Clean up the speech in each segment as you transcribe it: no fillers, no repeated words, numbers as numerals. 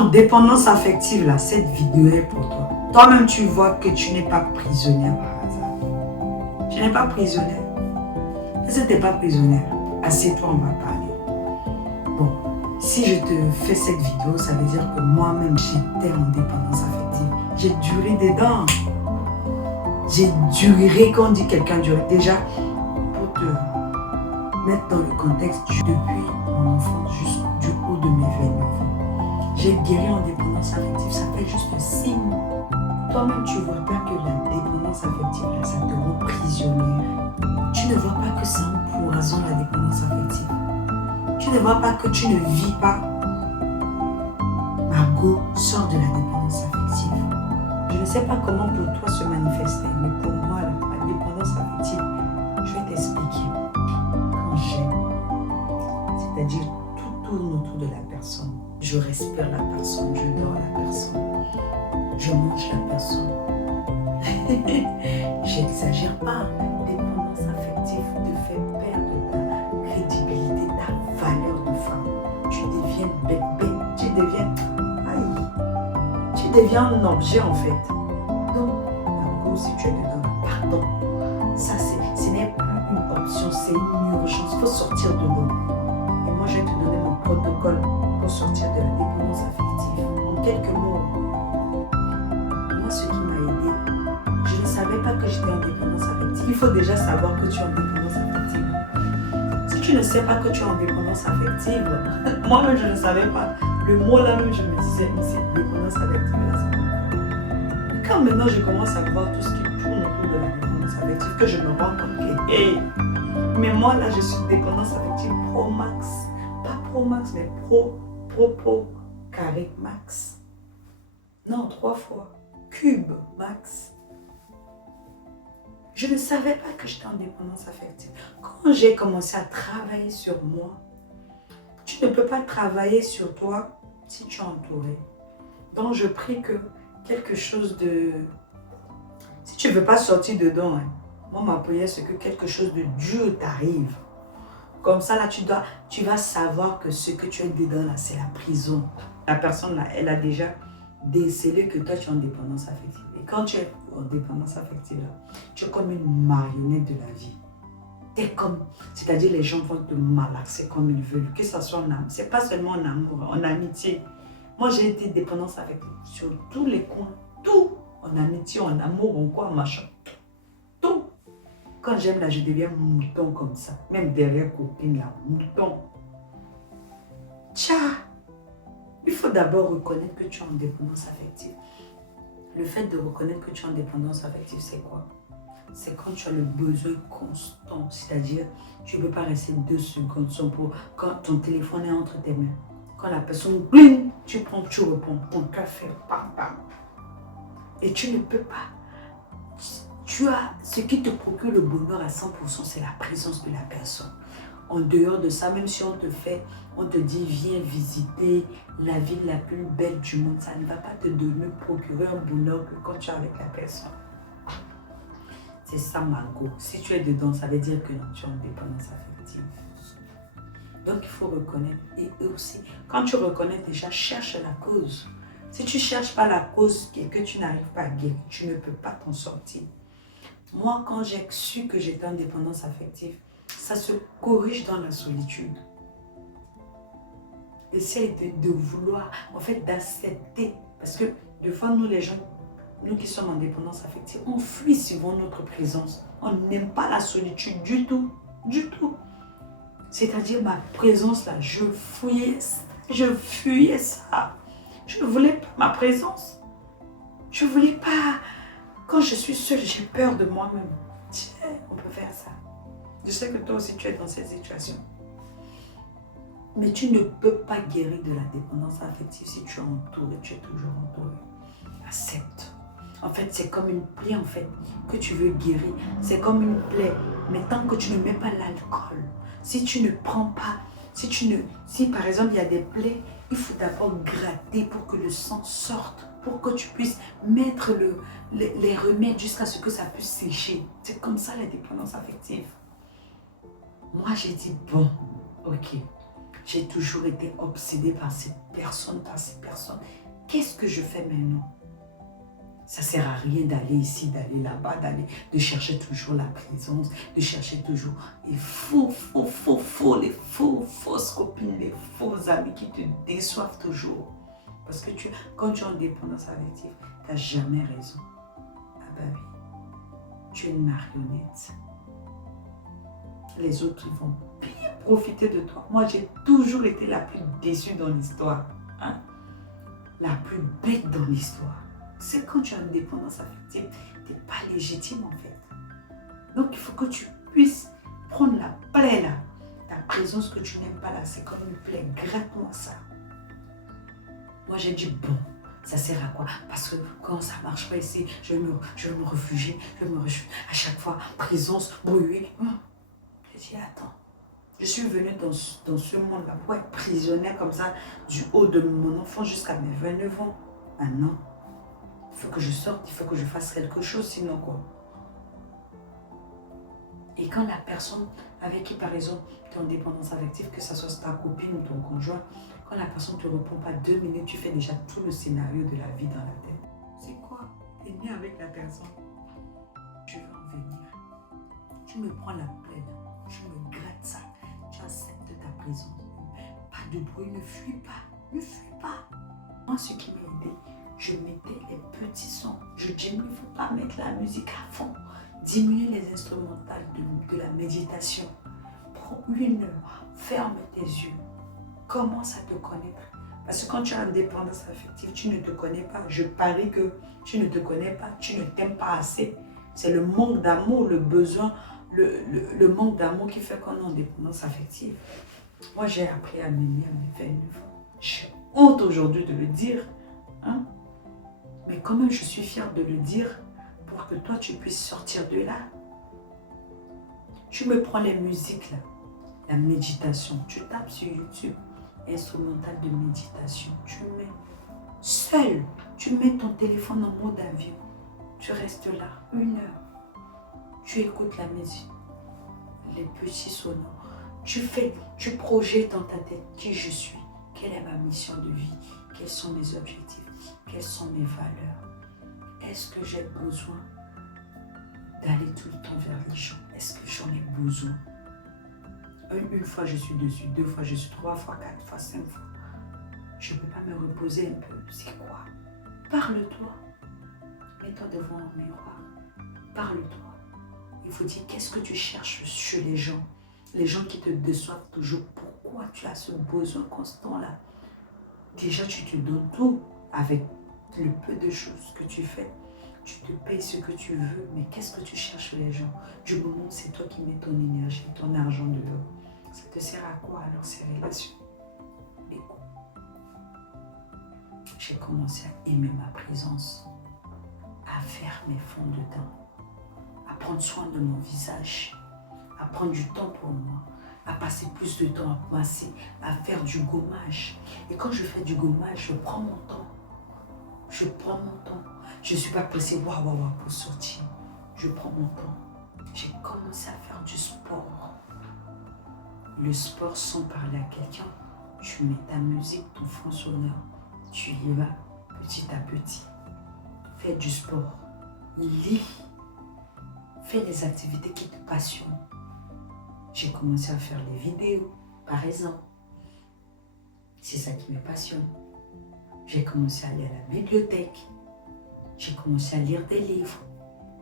en dépendance affective, là, cette vidéo est pour toi. Toi-même, tu vois que tu n'es pas prisonnière par hasard. Tu n'es pas prisonnière. Si tu n'es pas prisonnière, assieds-toi, on va parler. Bon, si je te fais cette vidéo, ça veut dire que moi-même, j'étais en dépendance affective. J'ai duré dedans. J'ai duré, quand on dit quelqu'un duré, déjà, pour te mettre dans le contexte, depuis mon enfance jusqu'au haut de mes 29 ans, j'ai guéri en dépendance affective. Ça fait juste un signe. Toi-même, tu ne vois pas que la dépendance affective, là, ça te rend prisonnière. Tu ne vois pas que ça empoisonne la dépendance affective. Tu ne vois pas que tu ne vis pas. Margot sort de la dépendance affective. Je ne sais pas comment pour toi se manifester, mais pour moi, la dépendance affective, je vais t'expliquer. Quand j'aime, c'est-à-dire tout tourne autour de la personne. Je respire la personne, je dors la personne, je mange la personne. J'exagère pas. La dépendance affective te fait perdre ta crédibilité, ta valeur de femme. Tu deviens bête, tu deviens... Aïe, tu deviens un objet en fait. Donc, Margot, si tu es dedans, pardon. Ça, ce n'est plus une option, c'est une urgence. Il faut sortir de l'eau. Et moi, je vais te donner mon protocole pour sortir de la dépendance affective. En quelques mots, moi, ce qui m'a aidé, je ne savais pas que j'étais en dépendance affective. Il faut déjà savoir que tu es en dépendance affective. Si tu ne sais pas que tu es en dépendance affective, moi-même, je ne savais pas. Le mot là même, je me disais, mais c'est dépendance affective. Là, quand maintenant, je commence à voir tout ce qui tourne autour de la dépendance affective, que je me rends compte que, hey, mais moi là, je suis dépendance affective pro max. Pas pro max, mais pro carré max. Non, 3 fois. Cube max. Je ne savais pas que j'étais en dépendance affective. Quand j'ai commencé à travailler sur moi, tu ne peux pas travailler sur toi si tu es entouré. Donc je prie que quelque chose de... Si tu ne veux pas sortir dedans, hein, moi ma prière c'est que quelque chose de dur t'arrive. Comme ça là tu vas savoir que ce que tu es dedans là c'est la prison. La personne là elle a déjà décelé que toi tu es en dépendance affective. Et quand tu es en dépendance affective là, tu es comme une marionnette de la vie. T'es comme, c'est-à-dire les gens vont te malaxer comme ils veulent, que ce soit en amour, c'est pas seulement en amour, en amitié. Moi j'ai été dépendance affective sur tous les coins, tout, en amitié, en amour, en quoi, machin, tout. Quand j'aime là, je deviens mouton comme ça, même derrière copine là, mouton. Tcha, il faut d'abord reconnaître que tu es en dépendance affective. Le fait de reconnaître que tu es en dépendance affective, c'est quoi? C'est quand tu as le besoin constant, c'est-à-dire tu ne peux pas rester 2 secondes sans pour quand ton téléphone est entre tes mains. Quand la personne bling, tu prends, tu réponds, ton café, pam pam. Et tu ne peux pas. Tu as ce qui te procure le bonheur à 100%, c'est la présence de la personne. En dehors de ça, même si on te dit viens visiter la ville la plus belle du monde, ça ne va pas te donner, procurer un bonheur que quand tu es avec la personne. C'est ça, Margot. Si tu es dedans, ça veut dire que non, tu es en dépendance affective. Donc, il faut reconnaître. Et aussi, quand tu reconnais déjà, cherche la cause. Si tu ne cherches pas la cause et que tu n'arrives pas à guérir, tu ne peux pas t'en sortir. Moi, quand j'ai su que j'étais en dépendance affective, ça se corrige dans la solitude. Essaye de vouloir, en fait, d'accepter. Parce que, des fois, nous, les gens, nous qui sommes en dépendance affective, on fuit souvent notre présence. On n'aime pas la solitude du tout. Du tout. C'est-à-dire ma présence là, je fuyais ça. Je ne voulais pas ma présence. Je ne voulais pas. Quand je suis seule, j'ai peur de moi-même. Tiens, on peut faire ça. Je sais que toi aussi tu es dans cette situation. Mais tu ne peux pas guérir de la dépendance affective si tu es entouré, tu es toujours entouré. Accepte. En fait, c'est comme une plaie en fait, que tu veux guérir. C'est comme une plaie. Mais tant que tu ne mets pas l'alcool, si tu ne prends pas, si par exemple il y a des plaies, il faut d'abord gratter pour que le sang sorte, pour que tu puisses mettre les remèdes jusqu'à ce que ça puisse sécher. C'est comme ça la dépendance affective. Moi j'ai dit bon, ok, J'ai toujours été obsédée par ces personnes, Qu'est-ce que je fais maintenant? Ça ne sert à rien d'aller ici, d'aller là-bas, de chercher toujours la présence, de chercher toujours les les fausses copines, les faux amis qui te déçoivent toujours. Parce que quand tu es en dépendance affective, tu n'as jamais raison. Ah bah oui, tu es une marionnette. Les autres vont bien profiter de toi. Moi, j'ai toujours été la plus déçue dans l'histoire. Hein? La plus bête dans l'histoire. C'est quand tu as une dépendance affective, tu n'es pas légitime en fait. Donc il faut que tu puisses prendre la plaie là. Ta présence que tu n'aimes pas là, c'est comme une plaie. Gratte-moi ça. Moi j'ai dit bon, ça sert à quoi? Parce que quand ça ne marche pas ici, je vais me réfugier, à chaque fois, présence, bruit. J'ai dit attends. Je suis venue dans ce monde-là pour être prisonnière comme ça du haut de mon enfant jusqu'à mes 29 ans. Ah non. Il faut que je sorte, il faut que je fasse quelque chose, sinon quoi. Et quand la personne avec qui, par exemple, tu es en dépendance affective, que ce soit ta copine ou ton conjoint, quand la personne ne te répond pas 2 minutes, tu fais déjà tout le scénario de la vie dans la tête. C'est quoi? Tu es né avec la personne. Je veux en venir. Tu me prends la plaie, je me gratte ça. Tu acceptes ta présence. Pas de bruit, ne fuis pas. Ne fuis pas. Moi, ce qui m'a aidé, je mettais les petits sons. Je dis, il ne faut pas mettre la musique à fond. Diminuer les instrumentales de la méditation. Prends 1 heure. Ferme tes yeux. Commence à te connaître. Parce que quand tu as une dépendance affective, tu ne te connais pas. Je parie que tu ne te connais pas. Tu ne t'aimes pas assez. C'est le manque d'amour, le besoin, le manque d'amour qui fait qu'on est en dépendance affective. Moi, j'ai appris à m'aimer à mes 29 ans. J'ai honte aujourd'hui de le dire. Hein? Mais quand même, je suis fière de le dire pour que toi, tu puisses sortir de là. Tu me prends les musiques, là, la méditation. Tu tapes sur YouTube, instrumental de méditation. Tu mets seul, tu mets ton téléphone en mode avion. Tu restes là 1 heure. Tu écoutes la musique, les petits sonores. Tu projettes dans ta tête qui je suis, quelle est ma mission de vie, quels sont mes objectifs, quelles sont mes valeurs. Est-ce que j'ai besoin d'aller tout le temps vers les gens? Est-ce que j'en ai besoin? Une fois je suis dessus, 2 fois je suis, 3 fois, 4 fois, 5 fois. Je ne peux pas me reposer un peu. C'est quoi? Parle-toi. Mets-toi devant un miroir. Parle-toi. Il faut dire qu'est-ce que tu cherches chez les gens. Les gens qui te déçoivent toujours. Pourquoi tu as ce besoin constant-là? Déjà, tu te donnes tout avec le peu de choses que tu fais. Tu te payes ce que tu veux, mais qu'est-ce que tu cherches les gens? Du moment où c'est toi qui mets ton énergie, ton argent dedans, ça te sert à quoi alors ces relations? Écoute, j'ai commencé à aimer ma présence, à faire mes fonds de teint, à prendre soin de mon visage, à prendre du temps pour moi, à passer plus de temps à masser, à faire du gommage. Et quand je fais du gommage, je prends mon temps. Je prends mon temps. Je ne suis pas pressée pour sortir. Je prends mon temps. J'ai commencé à faire du sport. Le sport sans parler à quelqu'un. Tu mets ta musique, ton fond sonore. Tu y vas petit à petit. Fais du sport. Lis. Fais les activités qui te passionnent. J'ai commencé à faire les vidéos, par exemple. C'est ça qui me passionne. J'ai commencé à aller à la bibliothèque. J'ai commencé à lire des livres.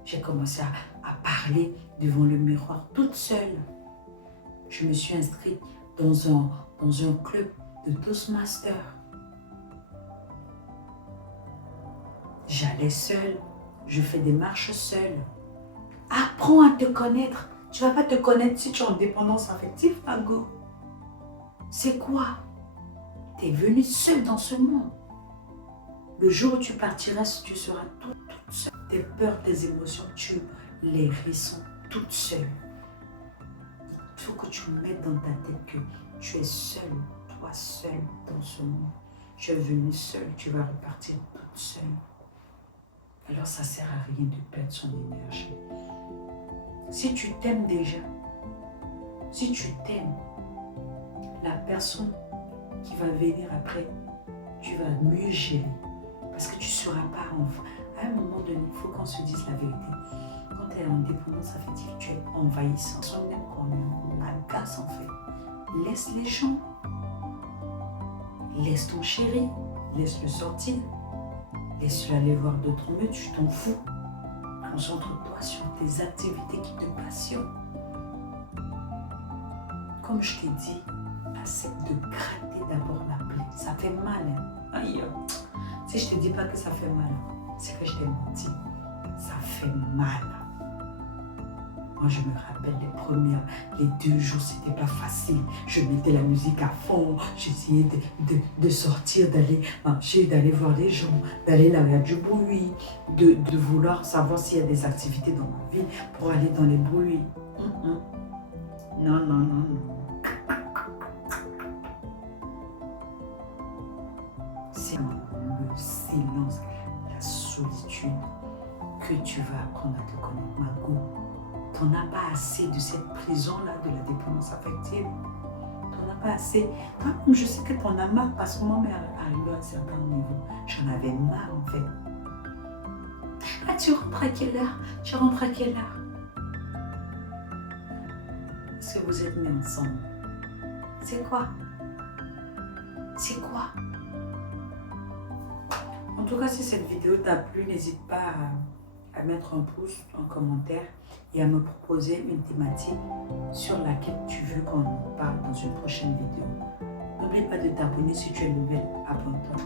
J'ai commencé à parler devant le miroir toute seule. Je me suis inscrite dans un club de Toastmaster. J'allais seule. Je fais des marches seule. Apprends à te connaître. Tu ne vas pas te connaître si tu es en dépendance affective, Margot. C'est quoi? Tu es venue seule dans ce monde. Le jour où tu partiras, tu seras toute seule. Tes peurs, tes émotions, tu les ressens toute seule. Il faut que tu mettes dans ta tête que tu es seule, toi seule dans ce monde. Tu es venue seule, tu vas repartir toute seule. Alors ça ne sert à rien de perdre son énergie. Si tu t'aimes déjà, si tu t'aimes, la personne qui va venir après, tu vas mieux gérer. Parce que tu ne seras pas à un moment donné, il faut qu'on se dise la vérité. Quand tu es en dépendance affective, tu es envahissant. Personne n'aime qu'on agace en fait. Laisse les gens. Laisse ton chéri. Laisse-le sortir. Laisse-le aller voir d'autres meutes, tu t'en fous. Concentre-toi sur tes activités qui te passionnent. Comme je t'ai dit, accepte de gratter d'abord la plaie. Ça fait mal. Hein? Aïe. Si je ne te dis pas que ça fait mal, c'est que je t'ai menti. Ça fait mal. Moi, je me rappelle les 2 jours, c'était pas facile. Je mettais la musique à fond. J'essayais de sortir, d'aller marcher, d'aller voir les gens, d'aller là où il y a du bruit, de vouloir savoir s'il y a des activités dans ma vie pour aller dans les bruits. Non, non, non, non. C'est le silence, la solitude que tu vas apprendre à te connaître, Margot. Tu n'en as pas assez de cette prison-là de la dépendance affective. Tu n'en as pas assez. Toi-même, je sais que tu en as marre parce que moi-même, arrivé à un certain niveau, j'en avais marre en fait. Ah, tu rentres à quelle heure? Tu rentres à quelle heure? Est-ce que vous êtes mis ensemble? C'est quoi? C'est quoi? En tout cas, si cette vidéo t'a plu, n'hésite pas à mettre un pouce, un commentaire et à me proposer une thématique sur laquelle tu veux qu'on parle dans une prochaine vidéo. N'oublie pas de t'abonner si tu es nouvelle, abonne-toi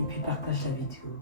et puis partage la vidéo.